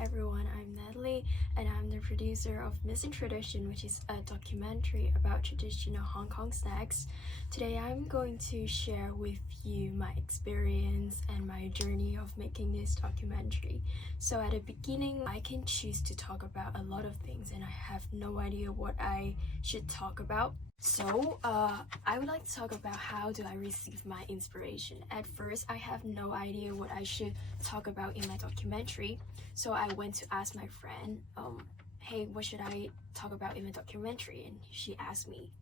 everyone, I'm Natalie and I'm the producer of Missing Tradition, which is a documentary about traditional Hong Kong snacks. Today I'm going to share with you my experience and my journey of making this documentary. So at the beginning, I can choose to talk about a lot of things and I have no idea what I should talk about. So I would like to talk about how do I receive my inspiration. At first, I have no idea what I should talk about in my documentary. So I went to ask my friend, hey, what should I talk about in my documentary? And she asked me,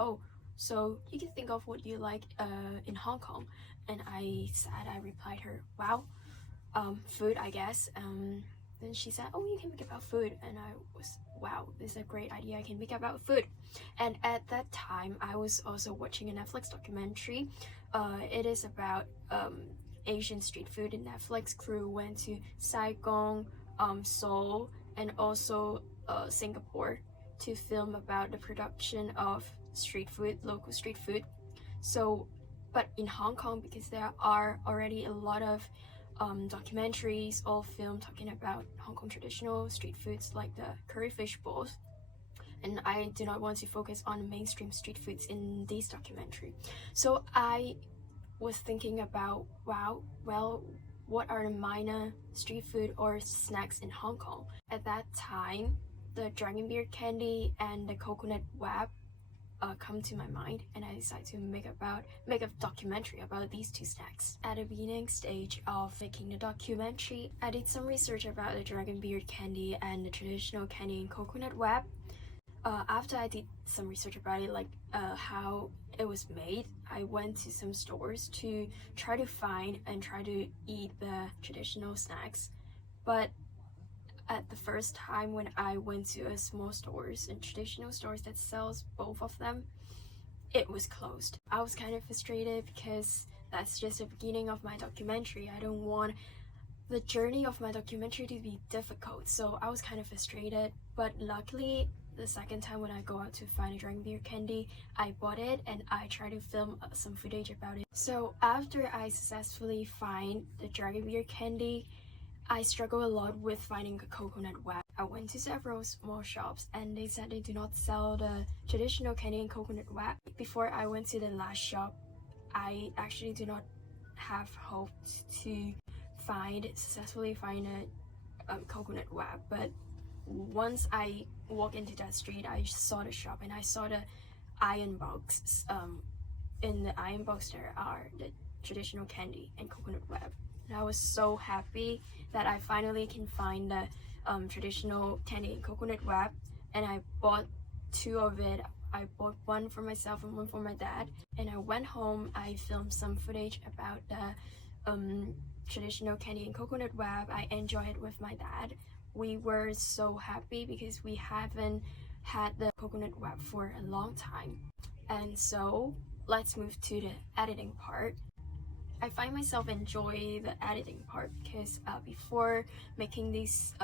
oh, so you can think of what you like in Hong Kong. And I replied her, wow, food, I guess. Then she said, oh, you can make about food. And I was, wow, this is a great idea, I can make about food. And at that time, I was also watching a Netflix documentary. It is about Asian street food. In Netflix crew went to Saigon, Seoul, and also Singapore to film about the production of street food, local street food. So, but in Hong Kong, because there are already a lot of documentaries or film talking about Hong Kong traditional street foods like the curry fish balls, and I do not want to focus on mainstream street foods in this documentary. So I was thinking about, wow, well, what are the minor street food or snacks in Hong Kong? At that time, the dragon beard candy and the coconut wrap come to my mind, and I decided to make a documentary about these two snacks. At the beginning stage of making the documentary, I did some research about the dragon beard candy and the traditional candy and coconut wrap. After I did some research about it, like how it was made, I went to some stores to try to find and try to eat the traditional snacks. But at the first time when I went to a small stores and traditional stores that sells both of them, it was closed. I was kind of frustrated because that's just the beginning of my documentary. I don't want the journey of my documentary to be difficult, so I was kind of frustrated. But luckily, the second time when I go out to find a dragon beard candy, I bought it and I tried to film some footage about it. So after I successfully find the dragon beard candy, I struggle a lot with finding a coconut wrap. I went to several small shops and they said they do not sell the traditional candy and coconut wrap. Before I went to the last shop, I actually do not have hoped to successfully find a coconut wrap. But once I walked into that street, I saw the shop and I saw the iron box. In the iron box there are the traditional candy and coconut wrap. And I was so happy that I finally can find the traditional candy and coconut wrap, and I bought two of it. I bought one for myself and one for my dad, and I went home. I filmed some footage about the traditional candy and coconut wrap. I enjoyed it with my dad. We were so happy because we haven't had the coconut wrap for a long time. And so let's move to the editing part. I find myself enjoy the editing part because before making this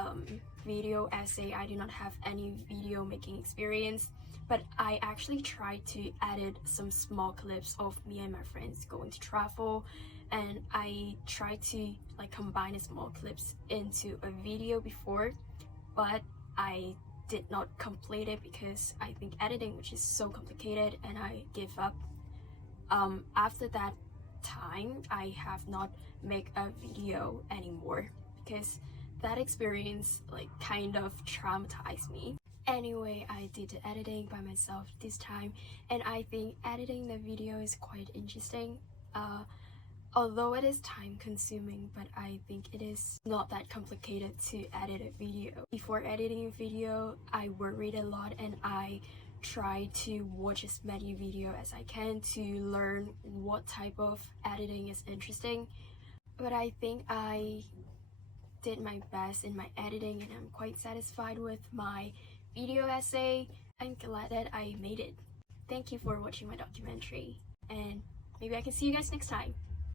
video essay, I do not have any video making experience, but I actually tried to edit some small clips of me and my friends going to travel, and I tried to like combine the small clips into a video before, but I did not complete it because I think editing, which is so complicated, and I gave up. After that time, I have not make a video anymore because that experience like kind of traumatized me. Anyway, I did the editing by myself this time, and I think editing the video is quite interesting. Although it is time consuming, but I think it is not that complicated to edit a video. Before editing a video, I worried a lot and I try to watch as many videos as I can to learn what type of editing is interesting. But I think I did my best in my editing and I'm quite satisfied with my video essay. I'm glad that I made it. Thank you for watching my documentary, and maybe I can see you guys next time.